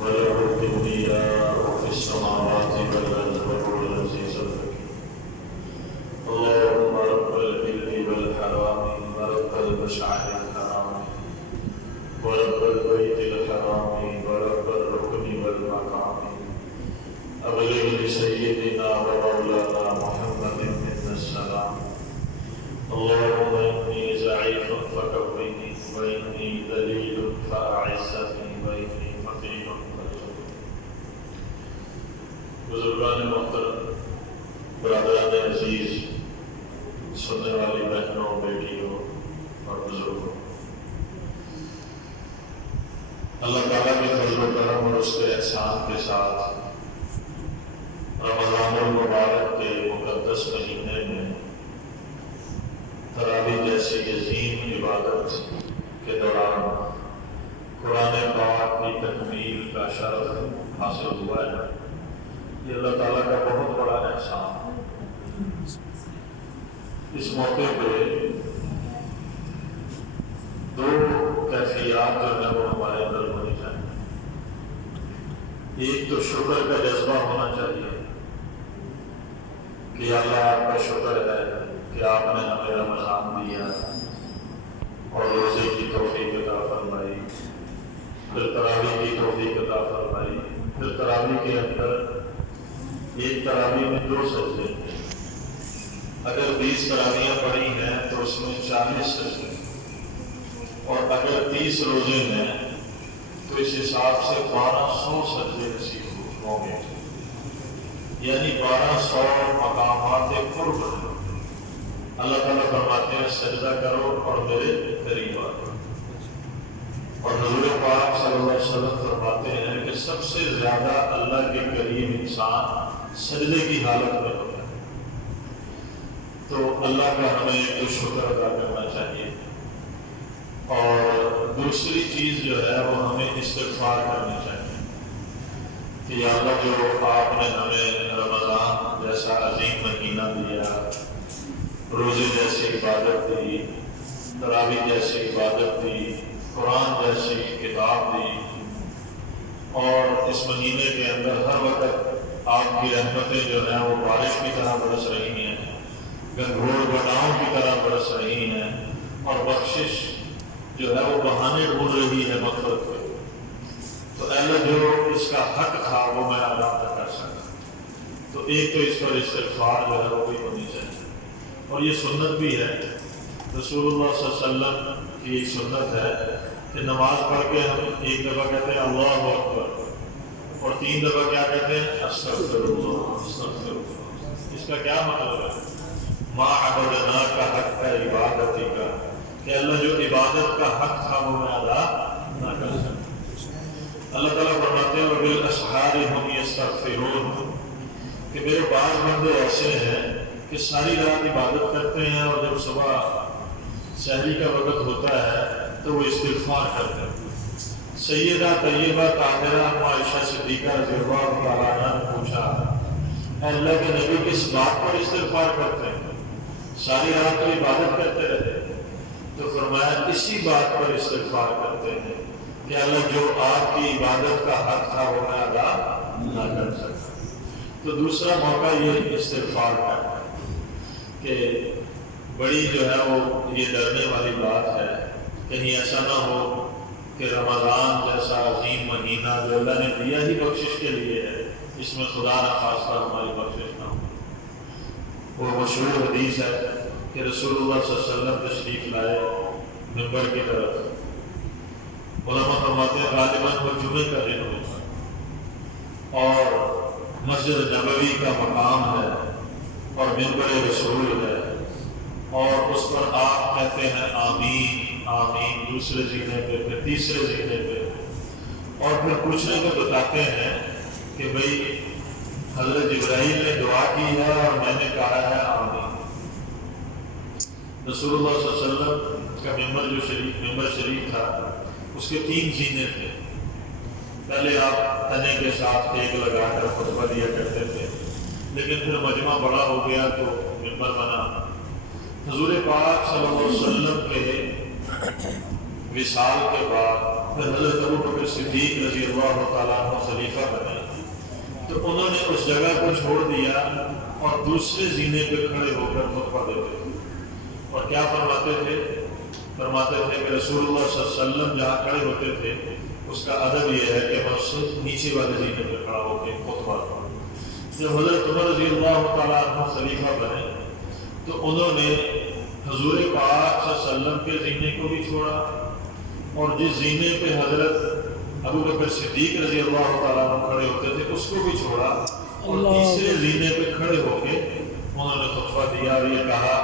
وله الكبرياء في السماوات والأرض وهو العزيز الحكيم. اللهم رب البر والحرام ورب المشعر الحرام ورب البيت الحرام ورب الركن والمقام أبلغ لسيدنا ومولانا محمد منا السلام. اللهم إني ضعيف فقوني وإني ذليل فأعزني وإني فقير فارزقني. بزرگان محترم، برادران عزیز، سننے والی بہنوں، بیٹیوں اور بزرگوں، اللہ تعالیٰ کے فضل و کرم اور اس کے احسان کے ساتھ رمضان المبارک کے مقدس مہینے میں تراویح جیسی عظیم عبادت کے دوران قرآن پاک کی تکمیل کا شرف حاصل ہوا ہے. یہ اللہ تعالیٰ کا بہت بڑا احسان ہے. اس موقع پہ دو کیفیات جو ہے وہ ہمارے اندر ہونی چاہیے. ایک تو شکر کا جذبہ ہونا چاہیے کہ اللہ آپ کا شکر ہے کہ آپ نے ہمیں رمضان دیا اور روزے کی توفیق عطا فرمائی، پھر تراویح کی توفیق عطا فرمائی. پھر تراویح کے اندر ایک تراویح میں 2 سجدے ہیں. اگر 20 تراویحیں پڑھی ہیں تو اس میں 40 سجدے، اور اگر 30 روزے ہیں تو اس حساب سے 1200 سجدے نصیب ہوں گے. یعنی 1200 مقامات قرب. اللہ تعالیٰ فرماتے ہیں سجدہ کرو اور میرے قریب آؤ. اور حضور پاک صلی اللہ علیہ وسلم فرماتے ہیں کہ سب سے زیادہ اللہ کے قریب انسان سجدے کی حالت میں ہوتا ہے. تو اللہ کا ہمیں تو شکر ادا کرنا چاہیے. اور دوسری چیز جو ہے وہ ہمیں استغفار کرنی چاہیے کہ یا اللہ جو آپ نے ہمیں رمضان جیسا عظیم مہینہ دیا، روزے جیسی عبادت دی، تراویح جیسی عبادت دی، قرآن جیسی کتاب دی، اور اس مہینے کے اندر ہر وقت آپ کی رحمتیں جو ہیں وہ بارش کی طرح برس رہی ہیں، گنگھور بٹاؤں کی طرح برس رہی ہیں، اور بخشش جو ہے وہ بہانے ڈھونڈ رہی ہے مغفرت کے. تو اللہ جو اس کا حق تھا وہ میں ادا نہ کر سکا. تو ایک تو اس پر استغفار جو ہے وہ بھی ہونی چاہیے. اور یہ سنت بھی ہے. رسول اللہ صلی اللہ علیہ وسلم کی ایک سنت ہے کہ نماز پڑھ کے ہم ایک دفعہ کہتے ہیں اللہ اکبر، اور 3 دفعہ کیا کہتے ہیں استغفر اللہ استغفر اللہ. اس کا کیا مطلب ہے؟ ما عبدناک حق عبادتی کا، کہ اللہ جو عبادت کا حق تھا وہ میں ادا نہ کر سکتا. اللہ تعالیٰ فرماتے ہیں وبالاسحار هم یستغفرون، کہ میرے بعض بندے ایسے ہیں کہ ساری رات عبادت کرتے ہیں اور جب صبح سحری کا وقت ہوتا ہے تو وہ استغفار کرتے ہیں. سیدہ طیبہ طاہرہ عائشہ صدیقہ رضی اللہ تعالیٰ عنہ نے پوچھا اے اللہ کے نبی کس بات پر استغفار کرتے ہیں؟ ساری رات تو عبادت کرتے رہتے. تو فرمایا اسی بات پر استغفار کرتے ہیں کہ اللہ جو آپ کی عبادت کا حق تھا وہ میں ادا نہ کر سکتا. تو دوسرا موقع یہ استغفار کا ہے کہ بڑی جو ہے وہ یہ ڈرنے والی بات ہے کہیں ایسا نہ ہو کہ رمضان جیسا عظیم مہینہ جو اللہ نے دیا ہی بخشش کے لیے ہے، اس میں خدا نہ خواستہ ہماری بخشش نہ ہو. وہ مشہور حدیث ہے کہ رسول اللہ صلی اللہ علیہ وسلم تشریف لائے منبر کی طرف. علماء فرماتے ہیں غالباً وہ جمعے کا دن ہوتا اور مسجد نبوی کا مقام ہے اور منبر رسول ہے، اور اس پر آپ کہتے ہیں آمین آمین دوسرے زینے پہ، پھر تیسرے زینے پہ، اور پھر پوچھنے کو بتاتے ہیں کہ بھئی حضرت جبرائیل نے دعا کی ہے اور میں نے کہا ہے آمین. رسول اللہ صلی اللہ علیہ وسلم کا منبر شریف تھا، اس کے 3 زینے تھے. پہلے آپ تنے کے ساتھ ٹیک لگا کر خطبہ دیا کرتے تھے، لیکن پھر مجمع بڑا ہو گیا تو منبر بنا. حضور پاک صلی اللہ علیہ وسلم کے وصال کے بعد پھر حضرت ابو بکر صدیق رضی اللہ تعالیٰ عنہ خلیفہ بنے تو انہوں نے اس جگہ کو چھوڑ دیا اور دوسرے زینے پہ کھڑے ہو کر خطبہ دیتے تھے، اور کیا فرماتے تھے؟ فرماتے تھے کہ رسول اللہ صلی اللہ علیہ وسلم جہاں کھڑے ہوتے تھے اس کا ادب یہ ہے کہ میں اس سے نیچے والے زینے پہ کھڑا ہو کے خطبہ دوں۔ جب حضرت عمر رضی اللہ تعالیٰ عنہ خلیفہ بنے تو انہوں نے حضور پاک صلی اللہ علیہ وسلم کے زینے کو بھی چھوڑا، اور جس زینے پہ حضرت ابو بکر صدیق رضی اللہ تعالیٰ عنہ کھڑے ہوتے تھے اس کو بھی چھوڑا، اور تیسرے زینے پہ کھڑے ہو کے انہوں نے خطبہ دیا اور یہ کہا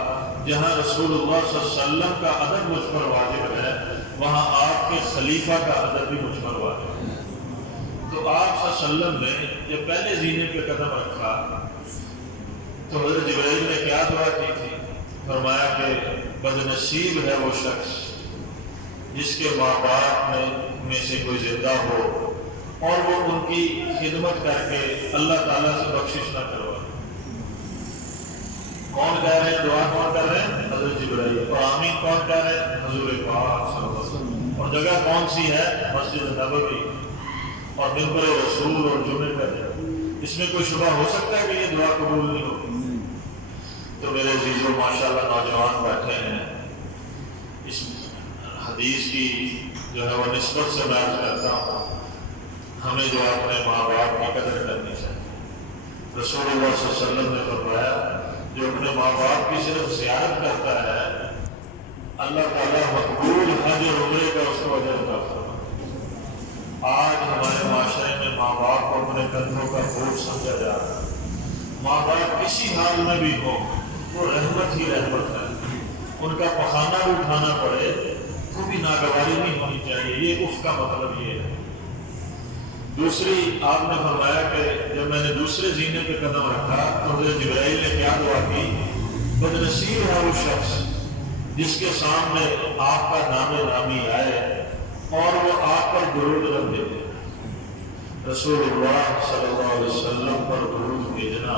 جہاں رسول اللہ صلی اللہ علیہ وسلم کا ادب مجھ پر واجب ہے وہاں آپ کے خلیفہ کا ادب بھی مجھ پر واجب ہے۔ تو آپ صلی اللہ علیہ وسلم نے جب پہلے زینے پہ قدم رکھا تو حضرت جبرائیل نے کیا دعا کی تھی؟ فرمایا کہ بدنصیب ہے وہ شخص جس کے ماں باپ میں سے کوئی زندہ ہو اور وہ ان کی خدمت کر کے اللہ تعالیٰ سے بخشش نہ کروائے۔ کون کہہ رہے ہیں؟ دعا کون کر رہے ہیں؟ حضرت جبرائیل۔ اور آمین کون کہہ رہے ہیں؟ حضور پاک صلی اللہ علیہ وسلم۔ اور جگہ کون سی ہے؟ مسجد نبوی اور منبر رسول اور جمعے کا دن۔ اس میں کوئی شبہ ہو سکتا ہے کہ یہ دعا قبول نہیں ہوگی؟ تو میرے عزیزو ماشاءاللہ نوجوان بیٹھے ہیں، اس حدیث کی جو ہے وہ نسبت سے میں عرض کرتا ہوں، ہمیں جو اپنے ماں باپ کی قدر کرنی چاہیے۔ رسول اللہ صلی اللہ علیہ وسلم نے فرمایا جو اپنے ماں باپ کی صرف زیارت کرتا ہے اللہ تعالیٰ مقبول حج اور عمرے کا اس کو اجر عطا فرماتا۔ آج ہمارے معاشرے میں ماں باپ کو اپنے کندھوں کا بوجھ سمجھا جا رہا ہے۔ ماں باپ کسی حال میں بھی ہو وہ رحمت ہی رحمت ہے، ان کا پخانہ بھی اٹھانا پڑے تو بھی ناگواری نہیں ہونی چاہیے، یہ اف کا مطلب یہ ہے۔ دوسری آپ نے فرمایا کہ جب میں نے دوسرے زینے پہ قدم رکھا تو حضرت جبرائیل نے کیا دعا کی؟ بدنصیب ہے وہ شخص جس کے سامنے آپ کا نام نامی آئے اور وہ آپ پر درود رکھ دیتے۔ رسول اللہ صلی اللہ علیہ وسلم پر درود بھیجنا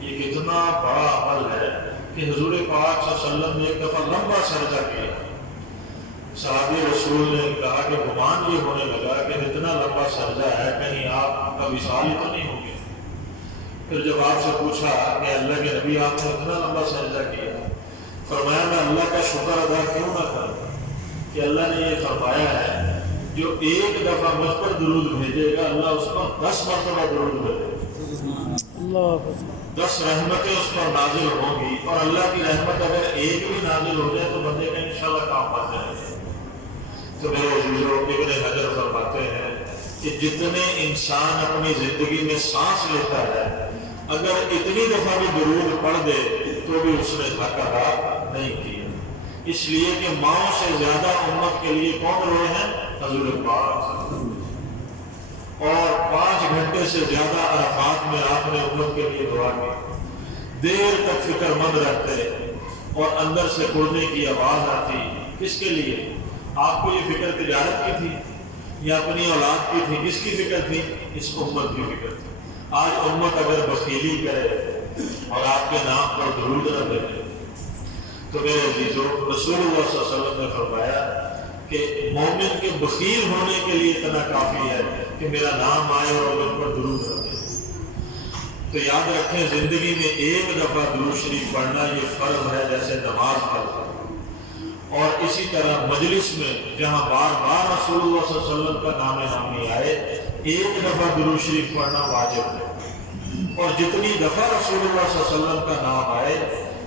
یہ کتنا بڑا عمل ہے کہ حضور پاک صلی اللہ علیہ وسلم نے ایک دفعہ لمبا سجدہ کیا۔ صحابی رسول نے کہا کہ گمان یہ ہونے لگا کہ اتنا لمبا سجدہ ہے کہیں آپ کا وصال ہی تو نہیں ہو گیا۔ پھر جب آپ سے پوچھا کہ اللہ کے نبی آپ نے اتنا لمبا سجدہ کیا، فرمایا میں اللہ کا شکر ادا کیوں نہ کروں کہ اللہ نے یہ فرمایا ہے جو ایک دفعہ مجھ پر درود بھیجے گا اللہ اس پر 10 مرتبہ درود بھیجے گا، 10 رحمتیں اس پر نازل ہوں گی، اور اللہ کی رحمت اگر ایک بھی نازل ہو جائے تو بندے کا انشاءاللہ کام بن جائے گا۔ تو میرے عزیزو ابن حجر فرماتے ہیں کہ جتنے انسان اپنی زندگی میں سانس لیتا ہے اگر اتنی دفعہ بھی درود پڑھ دے تو بھی اس نے حق ادا نہیں کیا، اس لیے کہ ماؤں سے زیادہ امت کے لیے کون روئے ہیں؟ حضور پاک۔ اور 5 گھنٹے سے زیادہ عرفات میں آپ نے امت کے لیے دعا کی، دیر تک فکر مند رہتے اور اندر سے اڑنے کی آواز آتی۔ کس کے لیے؟ آپ کو یہ فکر تجارت کی تھی یا اپنی اولاد کی تھی؟ کس کی فکر تھی؟ اس امت کی فکر تھی۔ آج امت اگر بخیلی کرے اور آپ کے نام پر درود نہ بھیجے تو میرے عزیزو رسول اللہ صلی اللہ علیہ وسلم نے فرمایا کہ مومن کے بخیل ہونے کے لیے اتنا کافی ہے کہ میرا نام آئے اور ان پر درود نہ بھیجے۔ تو یاد رکھیں زندگی میں ایک دفعہ درود شریف پڑھنا یہ فرض ہے جیسے نماز فرض ہے، اور اسی طرح مجلس میں جہاں بار بار رسول اللہ صلی اللہ علیہ وسلم کا نام نامی آئے ایک دفعہ درود شریف پڑھنا واجب ہے، اور جتنی دفعہ رسول اللہ صلی اللہ علیہ وسلم کا نام آئے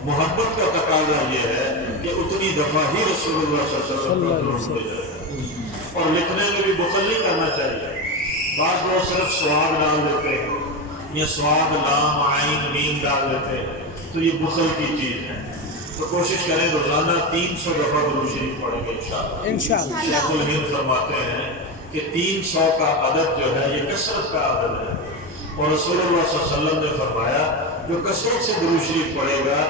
محبت کا تقاضا یہ ہے کہ اتنی دفعہ ہی رسول اللہ صلی اللہ علیہ وسلم کا درود پڑھا جائے۔ اور لکھنے میں بھی بخل نہیں کرنا چاہیے، بعض لوگ صرف ثواب ڈال دیتے ہیں یا ثواب لام عین میم ڈال دیتے ہیں، تو یہ بخل کی چیز ہے۔ تو کوشش کریں روزانہ 300 دفعہ درود شریف پڑھیں گے انشاءاللہ۔ شیخ الہند فرماتے ہیں کہ 300 کا عدد جو ہے یہ کثرت کا عدد ہے، اور رسول اللہ صلی اللہ علیہ وسلم نے فرمایا جو کثرت سے درود شریف پڑھے گا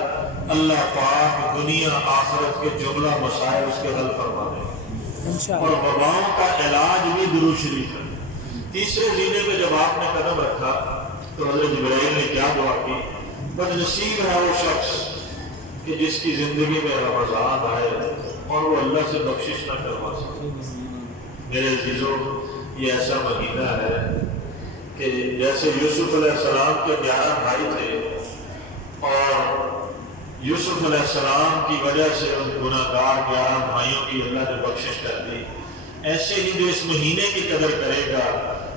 اللہ پاک دنیا آخرت کے جملہ مسائل اس کے حل فرما دے گا، اور وباؤں کا علاج بھی درود شریف ہے۔ تیسرے زینے میں جب آپ نے قدم رکھا تو حضرت جبرائیل نے کیا دعا کی؟ بدنصیب ہے وہ شخص کہ جس کی زندگی میں رمضان آئے اور وہ اللہ سے بخشش نہ کروا سکے۔ میرے عزیزوں، یہ ایسا مہینہ ہے کہ جیسے یوسف علیہ السلام کے 11 بھائی تھے اور یوسف علیہ السلام کی وجہ سے ان گناہ گار 11 بھائیوں کی اللہ نے بخشش کر دی، ایسے ہی جو اس مہینے کی قدر کرے گا،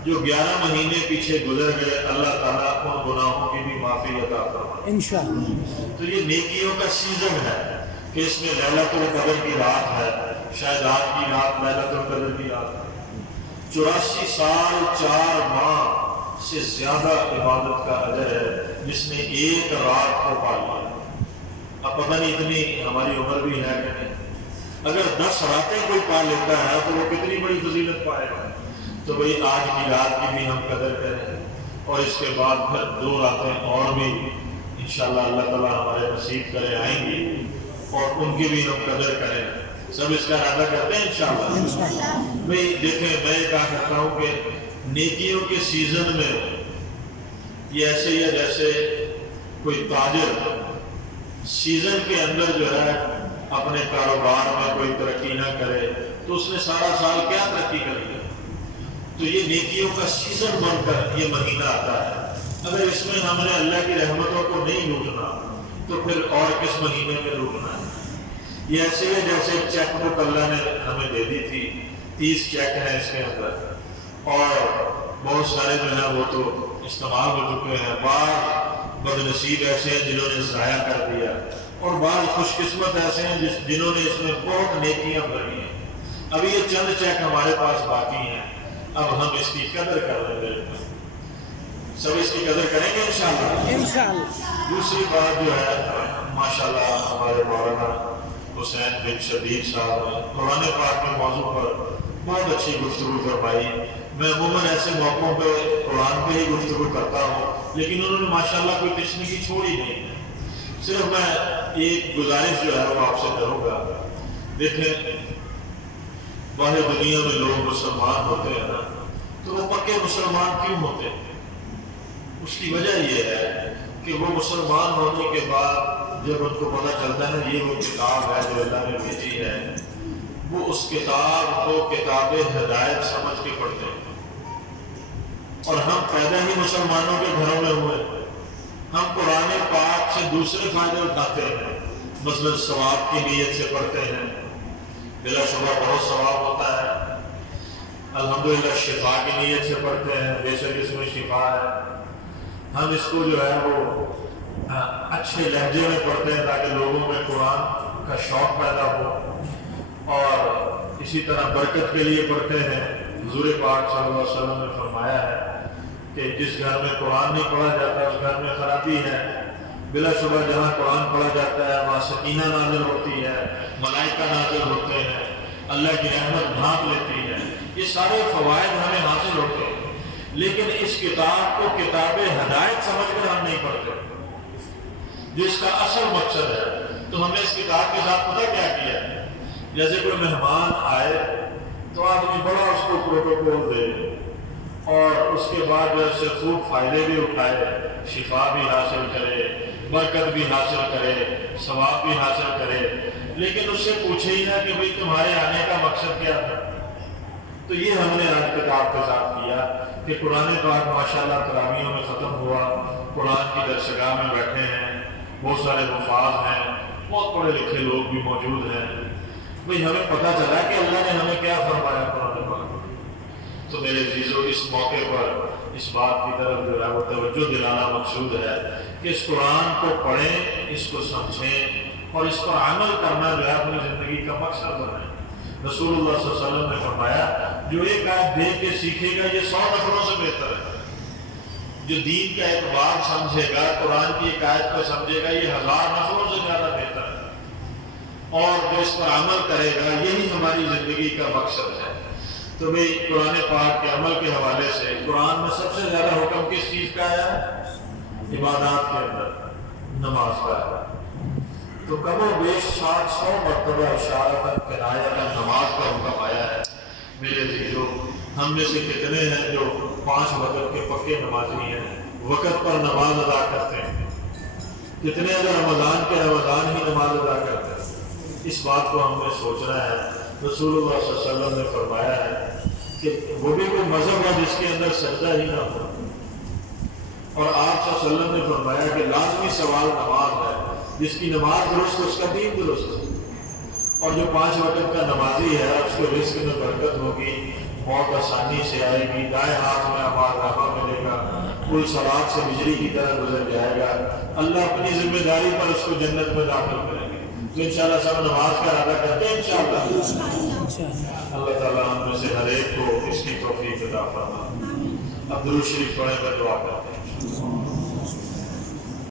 جو 11 مہینے پیچھے گزر گئے، اللہ تعالیٰ ان گناہوں کی بھی معافی عطا فرمائے انشاءاللہ۔ تو یہ نیکیوں کا سیزن ہے کہ اس میں لیلۃ القدر کی رات ہے، شاید آج کی رات لیلۃ القدر کی رات ہے۔ 84 سال 4 ماہ سے زیادہ عبادت کا اجر ہے جس نے ایک رات کو پا لیا۔ اب پتہ نہیں اتنی ہماری عمر بھی ہے کہ نہیں، اگر 10 راتیں کوئی پا لیتا ہے تو وہ کتنی بڑی فضیلت پائے گا۔ تو بھئی آج کی رات کی بھی ہم قدر کریں، اور اس کے بعد پھر 2 راتیں اور بھی انشاءاللہ اللہ تعالیٰ ہمارے نصیب کرے آئیں گی، اور ان کی بھی ہم قدر کریں۔ سب اس کا ارادہ کرتے ہیں انشاءاللہ۔ بھئی دیکھیں، میں یہ کہا کرتا ہوں کہ نیکیوں کے سیزن میں یہ ایسے ہی ہے جیسے کوئی تاجر سیزن کے اندر جو ہے اپنے کاروبار میں کوئی ترقی نہ کرے تو اس نے سارا سال کیا ترقی کری ہے۔ تو یہ نیکیوں کا سیزن بن کر یہ مہینہ آتا ہے، اگر اس میں ہم نے اللہ کی رحمتوں کو نہیں لوٹنا تو پھر اور کس مہینے میں لوٹنا ہے۔ یہ ایسے ہی جیسے چیک بک اللہ نے ہمیں دے دی تھی، 30 چیک ہیں اس کے اندر، اور بہت سارے جو ہیں وہ تو استعمال ہو چکے ہیں، بعض بد نصیب ایسے ہیں جنہوں نے ضائع کر دیا، اور بعض خوش قسمت ایسے ہیں جنہوں نے اس میں بہت نیکیاں بھری ہیں۔ اب یہ چند چیک ہمارے پاس باقی ہیں، اب ہم اس کی قدر کر رہے ہیں، سب اس کی قدر کریں گے انشاءاللہ۔ دوسری بات جو ہے، ماشاءاللہ ہمارے مولانا حسین بن شبیر صاحب نے قرآن پاک کے موضوع پر بہت اچھی گفتگو فرمائی۔ میں عموماً ایسے موقعوں پہ قرآن پہ ہی گفتگو کرتا ہوں، لیکن انہوں نے ماشاءاللہ کوئی تشنیگی چھوڑی نہیں ہے۔ صرف میں ایک گزارش جو ہے وہ آپ سے کروں گا۔ دیکھیں، باہر دنیا میں لوگ مسلمان ہوتے ہیں نا، تو وہ پکے مسلمان کیوں ہوتے ہیں؟ اس کی وجہ یہ ہے کہ وہ مسلمان ہونے کے بعد جب ان کو پتہ چلتا ہے نا یہ وہ کتاب ہے جو اللہ نے بھیجی ہے، وہ اس کتاب کو کتاب ہدایت سمجھ کے پڑھتے ہیں۔ اور ہم پیدا ہی مسلمانوں کے گھروں میں ہوئے، ہم قرآن پاک سے دوسرے فائدے اٹھاتے ہیں، مثلا ثواب کی نیت سے پڑھتے ہیں، بلا شبہ بہت ثواب ہوتا ہے۔ الحمدللہ شفا کی نیت سے پڑھتے ہیں، بے شک اس میں شفا ہے۔ ہم اس کو جو ہے وہ اچھے لہجے میں پڑھتے ہیں تاکہ لوگوں میں قرآن کا شوق پیدا ہو، اور اسی طرح برکت کے لیے پڑھتے ہیں۔ حضور پاک صلی اللہ علیہ وسلم نے فرمایا ہے کہ جس گھر میں قرآن نہیں پڑھا جاتا اس گھر میں خرابی ہے۔ بلا شبہ جہاں قرآن پڑھا جاتا ہے وہاں سکینہ نازل ہوتی ہے، ملائکہ نازل ہوتے ہیں، اللہ کی رحمت ڈھانپ لیتی ہے، یہ سارے فوائد ہمیں حاصل ہوتے ہیں۔ لیکن اس کتاب کو کتاب ہدایت سمجھ کر ہم نہیں پڑھتے، جس کا اصل مقصد ہے۔ تو ہم نے اس کتاب کے ساتھ پتہ کیا کیا ہے، جیسے کوئی مہمان آئے تو آدمی بڑا اس کو پروٹوکول دے، اور اس کے بعد جو سے خوب فائدے بھی اٹھائے، شفا بھی حاصل کرے، برکت بھی حاصل کرے، ثواب بھی حاصل کرے، لیکن اس سے پوچھے ہی نہ کہ بھئی تمہارے آنے کا مقصد کیا تھا۔ تو یہ ہم نے آج کتاب کے ساتھ کیا کہ قرآن پاک ماشاءاللہ تراویحوں میں ختم ہوا، قرآن کی درسگاہ میں بیٹھے ہیں، بہت سارے حفاظ ہیں، بہت پڑھے لکھے لوگ بھی موجود ہیں۔ بھئی ہمیں پتہ چلا کہ اللہ نے ہمیں کیا فرمایا قرآن پاک۔ تو میرے عزیزو، اس موقع پر اس بات کی طرف جو ہے وہ توجہ دلانا مقصود ہے کہ اس قرآن کو پڑھیں، اس کو سمجھیں، اور اس پر عمل کرنا جو ہے اپنی زندگی کا مقصد بنائیں۔ رسول اللہ صلی اللہ علیہ وسلم نے فرمایا جو ایک آیت دیکھ کے سیکھے گا یہ 100 نفروں سے بہتر ہے۔ جو دین کا اعتبار سمجھے گا، قرآن کی ایک آیت کو سمجھے گا، یہ 1000 نفروں سے زیادہ بہتر ہے۔ اور جو اس پر عمل کرے گا یہی ہماری زندگی کا مقصد ہے۔ تو بھئی قرآن پاک کے عمل کے حوالے سے قرآن میں سب سے زیادہ حکم کس چیز کا ہے؟ عبادات کے اندر نماز کا ہے۔ تو کم و بیش 700 مرتبہ اشارتاً کنایتاً نماز کا حکم آیا ہے۔ میرے عزیزو، ہم میں سے کتنے ہیں جو 5 وقت کے پکے نمازی ہیں، وقت پر نماز ادا کرتے ہیں؟ کتنے اگر رمضان کے رمضان ہی نماز ادا کرتے ہیں؟ اس بات کو ہم نے سوچنا ہے۔ رسول اللہ صلی اللہ علیہ وسلم نے فرمایا ہے وہ بھی کوئی مذہب ہے جس کے اندر سجدہ ہی نہ ہو. اور آپ صلی اللہ علیہ وسلم نے فرمایا کہ لازمی سوال نماز ہے. جس کی نماز درست اس کا دین درست ہے. اور جو 5 وقت کا نمازی ہے اس کو رزق میں برکت ہوگی, موت آسانی سے آئے گی, دائیں ہاتھ میں امال نامہ ملے گا, کل صلات سے بجلی کی طرح گزر جائے گا. اللہ اپنی ذمہ داری پر اس کو جنت میں داخل کریں گے. تو انشاءاللہ سب نماز کا ارادہ کرتے ہیں انشاءاللہ. اللہ تعالیٰ ہم میں سے ہر ایک کو اس کی توفیق عطا فرمائے. اب درود شریف پڑھیں میں دعا کرتے ہیں.